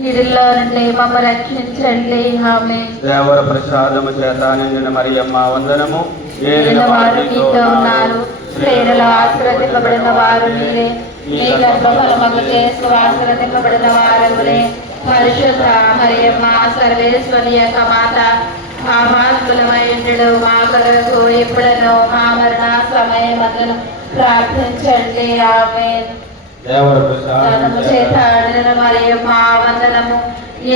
కీడులో నుండి మమ్మల్ని రక్షించండి. ఆమేన్. దేవర ప్రసాదము చేత నిండిన మరియమ్మ వందనము. ఏలిన వారు మీతో ఉన్నారు, స్త్రీలలో ఆశీర్వదింపబడిన వారు మీరే. మీ గర్భఫలమగు యేసు ఆశీర్వదింపబడిన వారగునే. పరిశుద్ధ మరియమ్మ సర్వేశ్వరి యొక్క మాత, మా పాపులమైనడు మా కొరకు ఇప్పుడును మా మరణ సమయమందును ప్రార్థించండి. ఆమేన్. దేవర ప్రసాదము చేత నిండిన మరియమ్మ వందనము.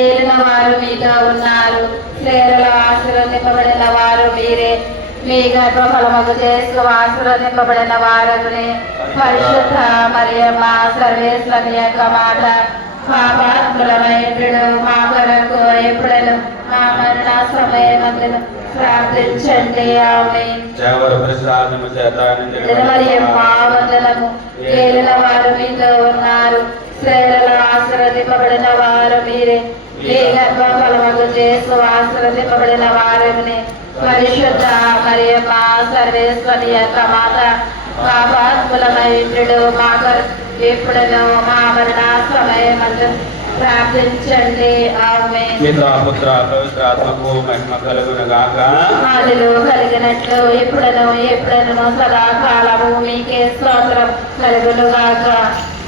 ఏలిన వారు మీతో ఉన్నారు, స్త్రీలలో ఆశీర్వదింపబడిన వారు మీరే. మీ గర్భఫలమగు యేసు ఆశీర్వదింపబడిన వారగునే. పరిశుద్ధ మరియమ్మ సర్వేశ్వరి యొక్క మాత, మా పాపులమైనడు మా కొరకు ఎప్పుడను మా మరణ సమయమందును ప్రార్థించండి. ఆమేన్. దేవర ప్రసాదము చేత నిండిన మరియమ్మ వందనము. ఏలిన వారు మీతో ఉన్నారు, స్త్రీలలో ఆశీర్వదింపబడిన వారు మీరే. మీ గర్భఫలమగు యేసు ఆశీర్వదింపబడిన వారగునే. పరిశుద్ధ మరియమ్మ సర్వేశ్వరి యొక్క మాత, మా పాపులమైనడు మా కొరకు ఎప్పుడును మా మరణ సమయమందు ప్రార్థించండి. ఆమేన్. పితా పుత్ర పవిత్రాత్మకు మహిమ కలుగును గాక. ఆదిలో కలిగినట్లు ఎప్పుడును ఎప్పుడును సదాకాలము మీకే స్తోత్రం కలుగును గాక.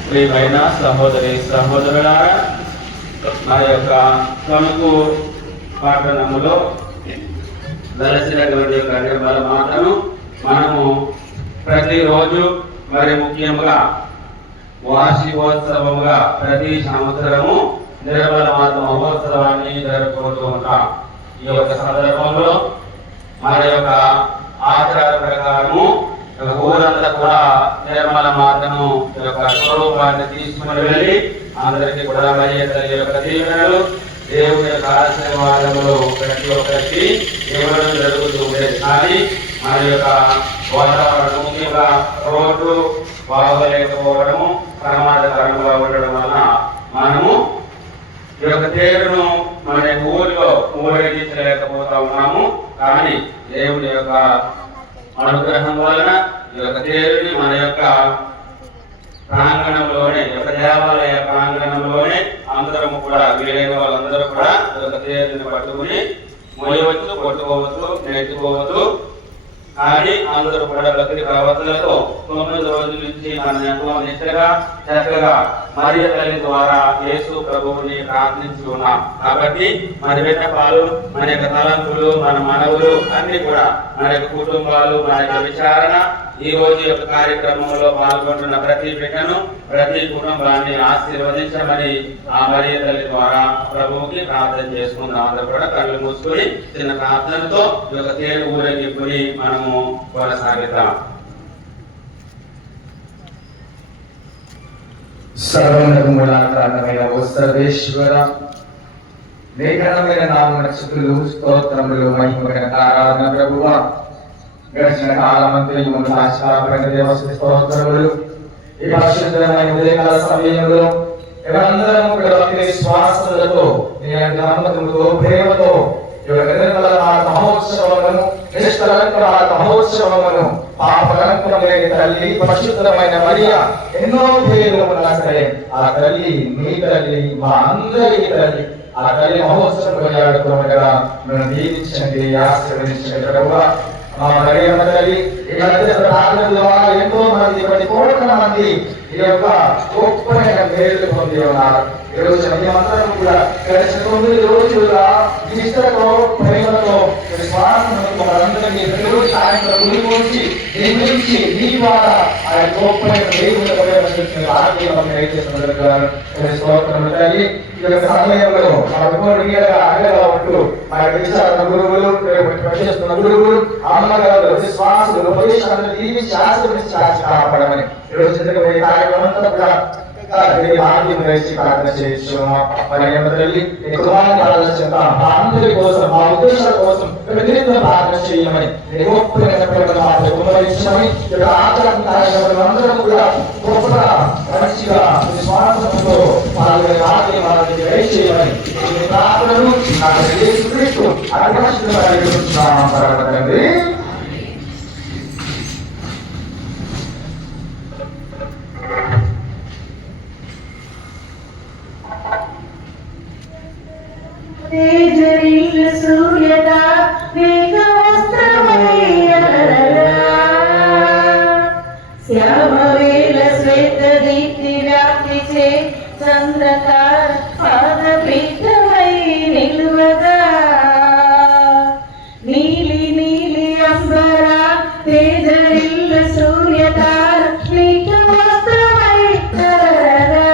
ప్రియమైన సహోదరి సహోదరులారా, మన యొక్క తణుకు పట్టణములో వెలసినటువంటి యొక్క నిర్మల మాటను మనము ప్రతిరోజు మరి ముఖ్యంగా వార్షికోత్సవముగా ప్రతి సంవత్సరము నిర్మల మాత మహోత్సవాన్ని జరుపుకుంటూ ఉంటాం. ఈ యొక్క సందర్భంలో మన యొక్క ఆచార ప్రకారము ఊరంతా కూడా నిర్మల మాతను యొక్క స్వరూపాన్ని తీసుకుని వెళ్ళి అందరికీ కూడా మరియ తల్లి యొక్క దీవెనలు, దేవుని యొక్క ఆశీర్వాదములు ప్రతి ఒక్కరికి ఇవ్వడం జరుగుతూ ఉండేది. కానీ మన యొక్క వాతావరణం ముఖ్యంగా రోడ్డు బాగోలేకపోవడము, ప్రమాదకరంగా ఉండడం వలన మనము ఈ యొక్క తేరును మన ఊరిలో ఊరేగించలేకపోతా ఉన్నాము. కానీ దేవుని యొక్క అనుగ్రహం వలన ఈ యొక్క తేరుని మన యొక్క ప్రాంగణంలోనే, యొక్క దేవాలయ ప్రాంగణంలోనే అందరము కూడా వీలైన వాళ్ళందరూ కూడా ఈ యొక్క తేరుని పట్టుకుని మోయవచ్చు, కొట్టుకోవచ్చు, నేర్చుకోవచ్చు. కానీ అందరూ కూడా భక్తి ప్రవర్తనతో 9 రోజుల నుంచి మన ఎంతో నిష్ఠగా చక్కగా మరియ తల్లి ద్వారా యేసు ప్రభువుని ప్రార్థించి ఉన్నాం. కాబట్టి మన విన్నపాలు, మన యొక్క తలంపులు, మన మనవులు అన్ని కూడా మన యొక్క కుటుంబాలు, మన యొక్క విచారణ, ఈ రోజు యొక్క కార్యక్రమంలో పాల్గొంటున్న ప్రతి బిడ్డను, ప్రతి కుటుంబాన్ని ఆశీర్వదించమని ఆ మరియ తల్లి ద్వారా ప్రభువుకి ప్రార్థన చేసుకుందాం. అందరూ కూడా కళ్ళు మూసుకొని చిన్న ప్రార్థనతో ఈ యొక్క తేరు ఊరేగింపుని మనము కొనసాగిద్దాం. సర్వోన్నతమైన ఓ సర్వేశ్వర, లేఖనమైన నామమున స్తుతులు, స్తోత్రములు, మహిమగల ఆరాధన ప్రభువా. గడిచిన కాలమంతయు సాక్షాత్పరమైన దేవస్థ స్తోత్రములు. ఈ పరిశుద్ధమైన ఉదయకాల సమయంలో ఎవరందరము కూడా భక్తి విశ్వాసములతో, నీ నమ్మకముతో, ప్రేమతో ఈ యొక్క నిర్మల మహోత్సవమును, నిష్కలంకల మహోత్సవమును, పాపకలంకం లేని తల్లి పరిశుద్ధమైన మరియ ఎన్నో పేర్లు ఉన్నా సరే ఆ తల్లి మీ తల్లి, మా అందరి తల్లి. ఆ తల్లి మహోత్సవం కొనియాడుతుండగా మేము దీవించండి, ఆశీర్వదించండి ప్రభువా. మా మరియమ్మ తల్లి ఈ ప్రార్థన ద్వారా ఎంతో మంది, 10 కోట్ల మంది ఈ యొక్క గొప్పమైన మేలు పొంది ఉన్నారు. ఈ రోజు మేమందరం కూడా గడిచిన 9 రోజులుగా నిష్ఠతో, ప్రేమతో, విశ్వాసంతో మనందరినీ ప్రతిరోజు సాయంత్రం గురించి నిర్మించి మీ ద్వారా ఆ గొప్పమైన దేవుని స్తోత్రములు తల్లి. ఈ యొక్క సమయంలో అడగా ఉంటూ మన విచారణ గురువులు, ప్రశ్నిస్తున్న గురువులు, అమ్మగారు, విశ్వాసులు, ఉపదేశాలను దీవించి ఆశీర్వదించి కాపాడమని ఈరోజు కార్యక్రమం అంతా కూడా భాగ్యం వేసి ప్రార్థన చేయొచ్చు. మరియమ్మ తల్లి అందరి కోసం, మా ఉద్దేశాల కోసం ప్రార్థన చేయమని, ఆచరణ కార్యక్రమం అందరం కూడా గొప్పగా మంచిగా విశ్వాసంతో పాల్గొనే భాగ్యం చేయమని ప్రార్థనలు తండ్రి. తేజరిల్ల సూర్యద మేఘవస్త్రమయ్యలరా శ్యామవేల శ్వేత దీప్తి వ్యాప్తి చే చంద్రతార పాదపీఠమై నిలువగా నీలి నీలి అంబరా తేజరిల్ల సూర్యతార మేఘవస్త్రమై తరరా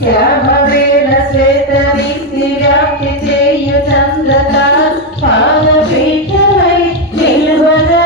శ్యామవేల శ్వేత దీప్తి వ్యాప్తి చేయు చంద్రతార పాదపీఠమై నిలువగా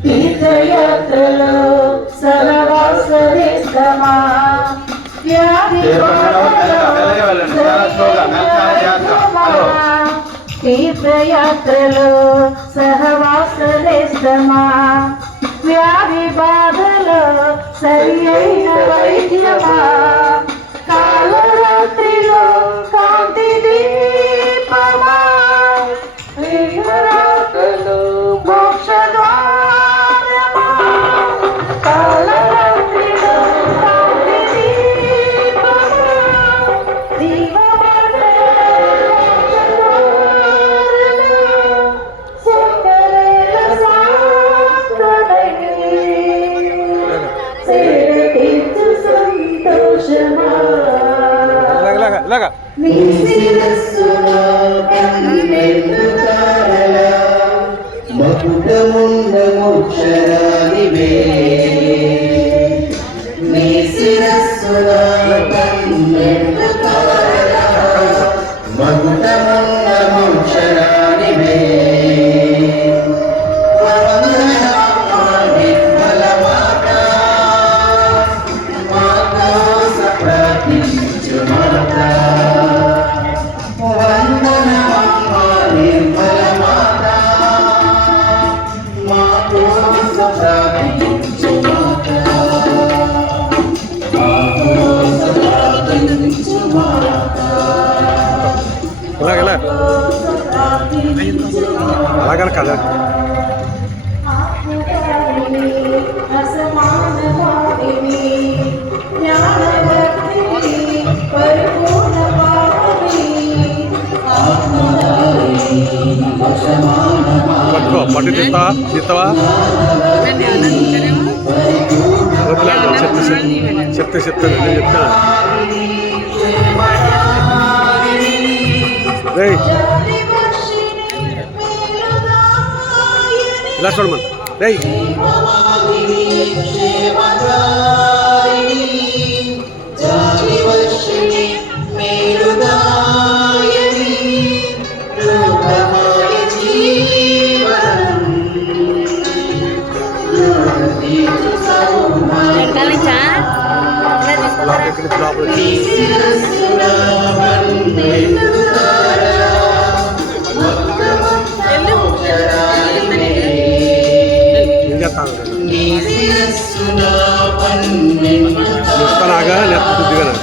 తీర్థయాత్రలో సహవాసరేస్తమా తీర్థయాత్రలో సహవాసరేస్తమా వ్యాధి బాధలో సరి అయిన వైద్యమా కాలరాత్రిలో కాంతి దీపమా రాత్రులు మోక్ష ద్వారమా కాలరాత్రిలో కాంతి దీపమా దీవమండల మోక్ష ద్వారమా శంకరేల శాస్త్రమణి సేరటించు సంతోషమా నీ శిరస్సులో కన్నెత్తుతారల మకుటముండ మోక్షరానివే నీ శిరస్సున కన్నెత్తుతారల మకుటముండ మోక్షరానివే అలాగల కదా పట్టుకో పట్టు తీస్తావా చెప్తాను నేను చెప్తాను ఇలా చూడమని రే ఇస్తానాగా లేకపోతే దిగనా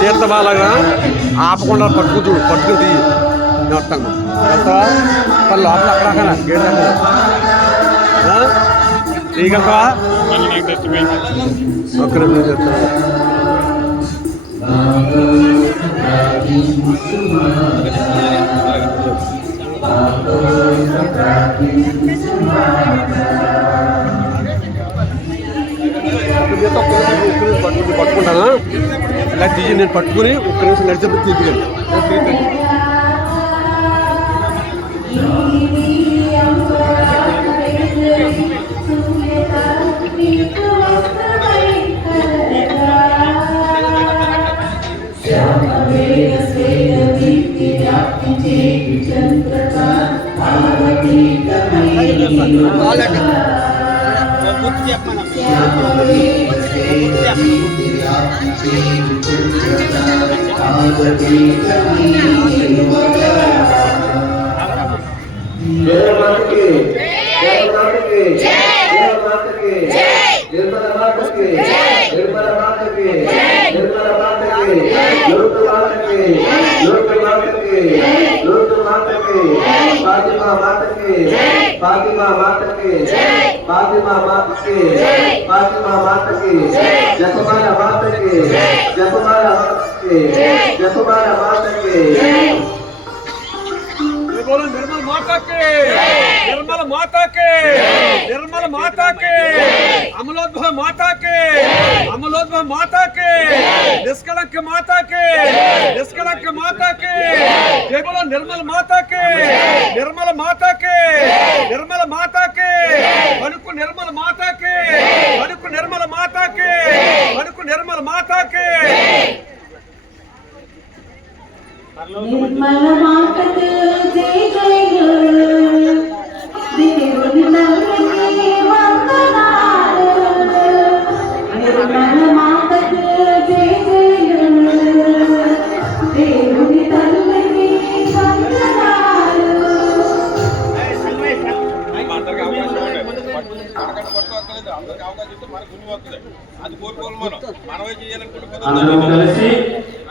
చేస్తావా అలాగా ఆపకుండా పట్టుకు చూడు పట్టుకుని తీయి నేను వస్తాను వెళ్తావా పని లోపల అక్కడ గేట్ తీయగలుగుతావా ఒక్క నిమిషం చెప్తాను పట్టుకు పట్టుకుంటానా ఇలా తీసి నేను పట్టుకుని ఒక్క నిమిషం నడిచేప్పుడు తీద్దాను. निर्मल माता के, निर्मल माता के, निर्मल माता के, अमलोद्भव माता के, अमलोद्भव माता के, निष्कलंक माता के, निष्कलंक माता के, जय बोलो निर्मल माता के, निर्मल माता के, निर्मल माता के, वनुकु निर्मल माता के, वनुकु निर्मल माता के, वनुकु निर्मल माता के। निर्मल माता के जय जय దేవుని నల్లని వందనాలు నిర్మల మాతకు జయ జయ దేవుని నల్లని వందనాలు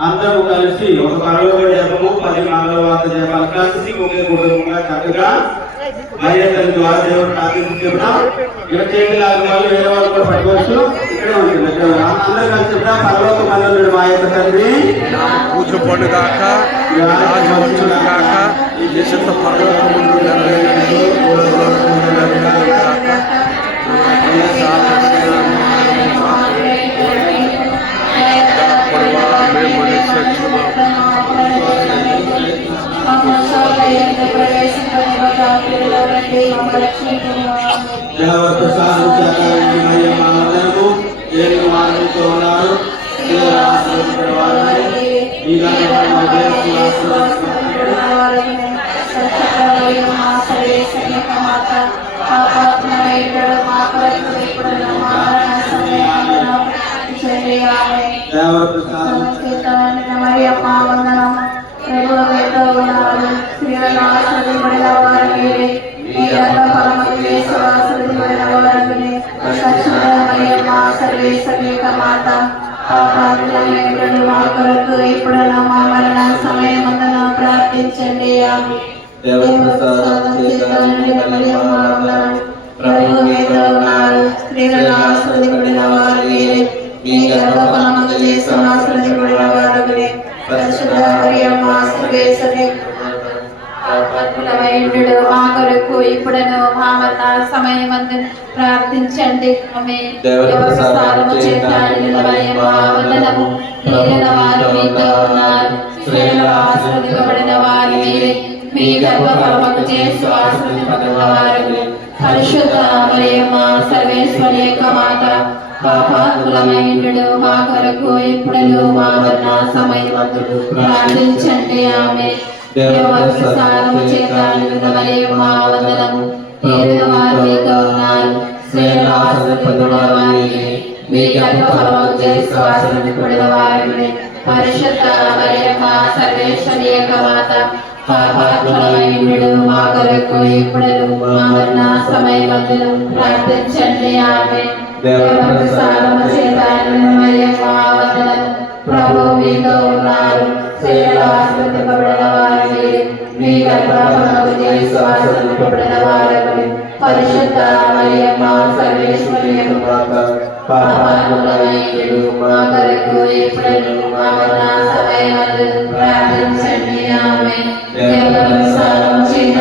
అందరూ కలిసి ఒక పరలోక జపము 10 మంగళవార్త జపాలు కలిసి ఒకే కుటుంబంగా చక్కగా అయ్యేతని ద్వారా దేవుడు ప్రార్థించుకుంటాం. ఇక చేతులాగా వాళ్ళు వేరే వాళ్ళు కూడా పట్టుకోవచ్చు. ఇక్కడే ఉంటుంది అందరూ కలిసి పరలోక మందుడు మా యొక్క తండ్రి పూజపడు గాక రాజవంశుడు గాక ఈ దేశంలో పరలోకమందు ప్రార్థించండి. మా కొరకు ఇప్పుడను మా మరణ సమయమందు ప్రార్థించండి. వారు మీతో ఉన్నారు, స్త్రీలలో ఆశీర్వదింపబడిన వారు మీరే, మీ గర్భఫలముకు యేసు ఆశీర్వదింపబడిన వారు. పరిశుద్ధ మరియమ్మ సర్వేశ్వరి యొక్క మాత, పాపాత్ములమైనడు మా కొరకు ఇప్పుడను మా మరణ సమయమందు ప్రార్థించండి. ఆమె దేవసారము చేత మరియమ్మ వందనము. మీరు వారు మీతో ఉన్నారు, స్త్రీలలో ఆశీర్వదింపబడిన వారు మీరే, మీ గర్భఫలముకు యేసు ఆశీర్వదింపబడిన వారు. పరిశుద్ధ మరియమ్మ సర్వేశ్వరి యొక్క మాత, పాపాత్ములమైనడు మా కొరకు ఇప్పుడను మా మరణ సమయమందు ప్రార్థించండి. ఆమె దేవసారము చేత మరియమ్మ వందనము. ప్రభు మీతో ఉన్నారు, స్త్రీలలో ఆశీర్వదింపబడిన వారు మీరే, మీ గర్భఫలముకు యేసు ఆశీర్వదింపబడిన వారు. పరిశుద్ధ మరియమ్మ సర్వేశ్వరి యొక్క మాత, పాపాత్ములమైనడు మా కొరకు ఇప్పుడను మా మరణ సమయమందు ప్రార్థించండి. ఆమె దేవసారము చేత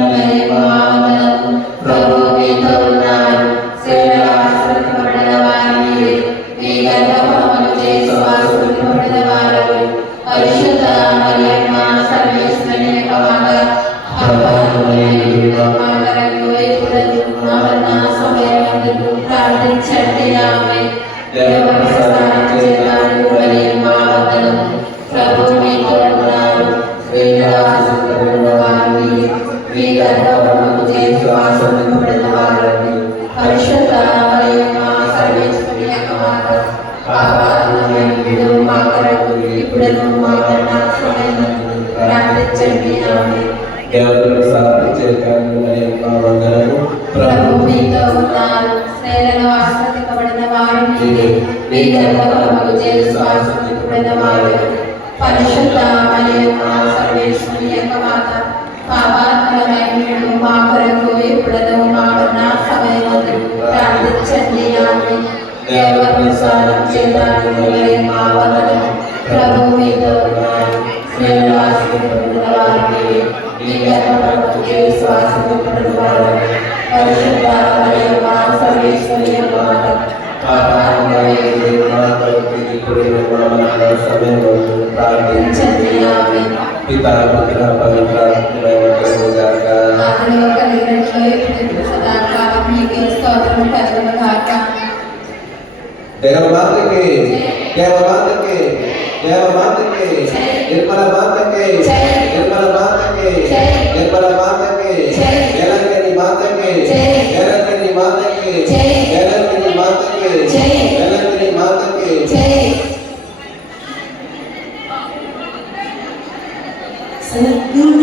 మరియమ్మ వందనము. ప్రభు మీతో ఉన్నారు, స్త్రీలలో ఆశీర్వదింపబడిన వారు మీరే, మీ గర్భఫలముకు ఆమె దేవస్థానం చేయాలి మరియు మా వందనం ప్రభు మీతో ఉన్నారు స్త్రీలలో ఆశీర్వదింపబడిన వారిని మీ గర్భఫలము చేసి ఆశీర్వదింపబడిన వారిని పరిశుద్ధ మరియు మా సర్వేశ్వరి యొక్క మాత పాపాత్మమైన మా కొరకు ఇప్పుడును మా మరణ సమయమందు ప్రార్థించండి ఆమె దేవతలకు సమర్పించేతాను మరియు మా వందనము ప్రభు మీతో ఉన్నారు స్త్రీలలో ఆశీర్వదింపబడిన వారిని మీ గర్భఫలము చేసి ఆశీర్వదింపబడిన వారిని పరిశుద్ధ మరియు మా సర్వేశ్వరి యొక్క మాత పాపాత్మమైన మా కొరకు ఇప్పుడును మా మరణ సమయమందు ప్రార్థించండి ఆమె దేవప్రసాదం చేతాను మరియు మా వందనము ప్రభు మీతో ఉన్నారు స్త్రీలలో ఆశీర్వదింపబడిన వారిని మీ గర్భఫలము చేసి ఆశీర్వదింపబడిన వారిని పరిశుద్ధ మరియు మా సర్వేశ్వరి యొక్క మాత పాపాత్మమైన ప్రార్థించండి ఆమె పితా పుత్ర పవిత్రాత్మమైన కలుగుగాక ఆదిలో కలిగినట్లు ఇప్పుడు సదాకాలం మీకే స్తోత్రము కలుగును గాక దేవమాతకి దేవమాతకి దేవమాతకి నిర్మల మాతకి నిర్మల మాతకి నిర్మల మాతకి ఎలంకని మాతకి ఎలంకని మాతకి ఎలంకని మాతకి ఎలంకని మాతకి సద్గుణ